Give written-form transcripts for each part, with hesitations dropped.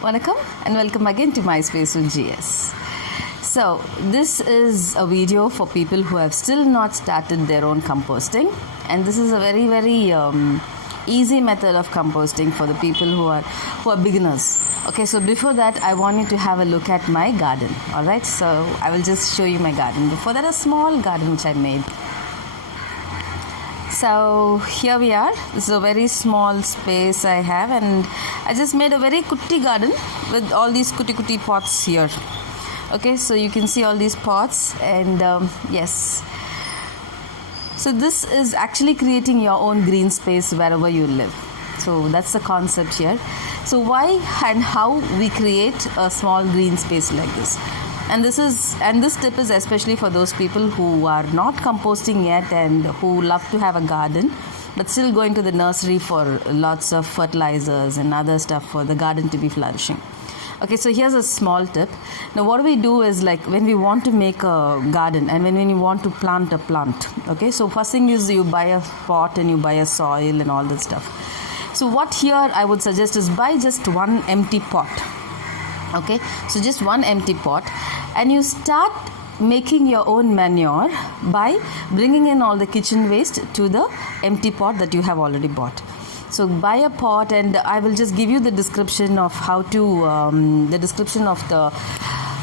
Vanakkam and welcome again to Myspacewithgs. So this is a video for people who have still not started their own composting, and this is a very easy method of composting for the people who are beginners. Okay, so before that I want you to have a look at my garden. Alright, so I will just show you my garden. Before that, a small garden which I made. So here we are. This is a very small space I have, and I just made a very cutti garden with all these cutti pots here. Okay, so you can see all these pots, and yes. So this is actually creating your own green space wherever you live. So that's the concept here. So why and how we create a small green space like this. And this tip is especially for those people who are not composting yet and who love to have a garden but still going to the nursery for lots of fertilizers and other stuff for the garden to be flourishing. Okay, so here's a small tip. Now what we do is, like, when we want to make a garden and when you want to plant a plant, okay, so first thing is you buy a pot and you buy a soil and all that stuff. So what here I would suggest is buy just one empty pot. Okay, so just one empty pot, and you start making your own manure by bringing in all the kitchen waste to the empty pot that you have already bought. So buy a pot, and I will just give you the description of how to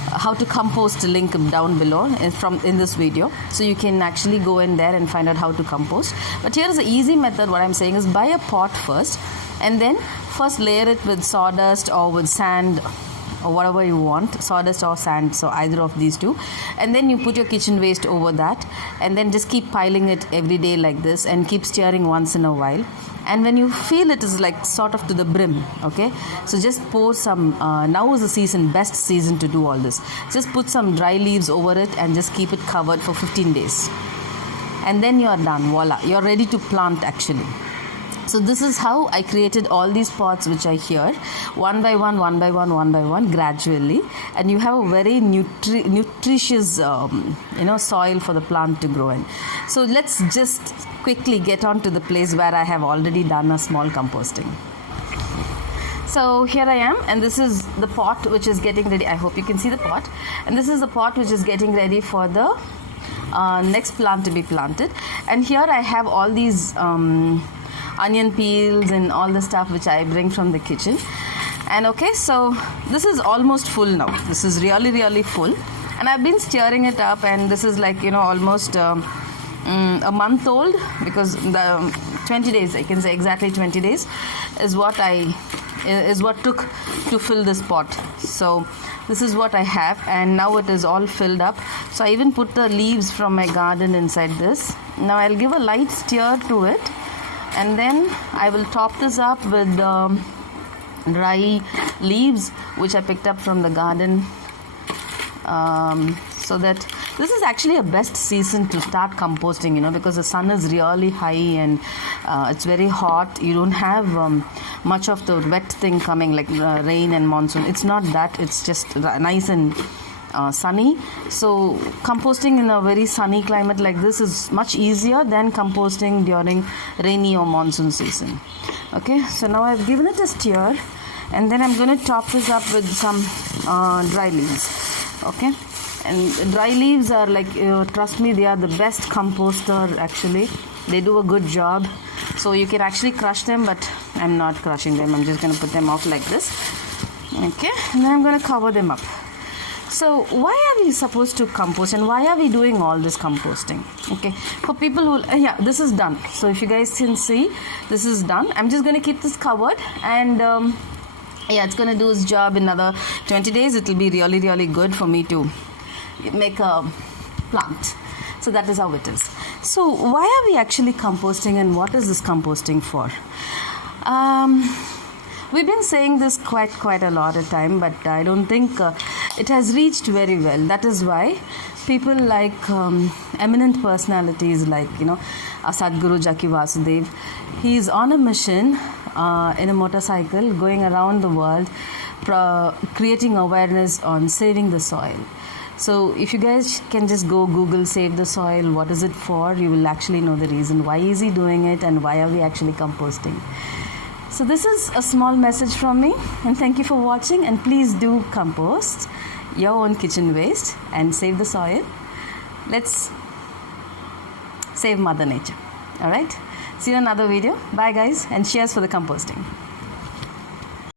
how to compost link down below in this video, so you can actually go in there and find out how to compost. But here is the easy method. What I'm saying is, buy a pot first, and then first layer it with sawdust or with sand or whatever you want, sawdust or sand, so either of these two, and then you put your kitchen waste over that, and then just keep piling it every day like this, and keep stirring once in a while. And when you feel it is like sort of to the brim, okay, so just pour some, now is the best season to do all this. Just put some dry leaves over it and just keep it covered for 15 days, and then you are done. Voila, you're ready to plant actually. So this is how I created all these pots which are here, one by one, gradually, and you have a very nutritious soil for the plant to grow in. So let's just quickly get on to the place where I have already done a small composting. So here I am, and this is the pot which is getting ready. I hope you can see the pot, and this is the pot which is getting ready for the next plant to be planted. And here I have all these onion peels and all the stuff which I bring from the kitchen. And okay, so this is almost full now. This is really full, and I've been stirring it up, and this is like almost a month old, because the 20 days, I can say exactly 20 days is what took to fill this pot. So this is what I have, and now it is all filled up. So I even put the leaves from my garden inside this. Now I'll give a light stir to it, and then I will top this up with dry leaves which I picked up from the garden, so that this is actually a best season to start composting, because the sun is really high and it's very hot. You don't have much of the wet thing coming like rain and monsoon. It's not that, it's just nice and sunny. So composting in a very sunny climate like this is much easier than composting during rainy or monsoon season. Okay, so now I've given it a stir, and then I'm going to top this up with some dry leaves. Okay, and dry leaves are like, trust me, they are the best composter actually. They do a good job. So you can actually crush them, but I'm not crushing them. I'm just going to put them off like this. Okay, and then I'm going to cover them up. So why are we supposed to compost, and why are we doing all this composting? Okay, for people who, yeah, this is done. So if you guys can see, this is done. I'm just going to keep this covered, and yeah, it's going to do its job. In another 20 days, it will be really good for me to make a plant. So that is how it is. So why are we actually composting, and what is this composting for? We've been saying this quite a lot of time, but I don't think it has reached very well. That is why people like eminent personalities like Sadhguru Jaki Vasudev, he is on a mission in a motorcycle going around the world creating awareness on saving the soil. So if you guys can just go Google save the soil, what is it for, you will actually know the reason. Why is he doing it, and why are we actually composting? So this is a small message from me, and thank you for watching, and please do compost your own kitchen waste and save the soil. Let's save Mother Nature. Alright, see you in another video. Bye guys, and cheers for the composting.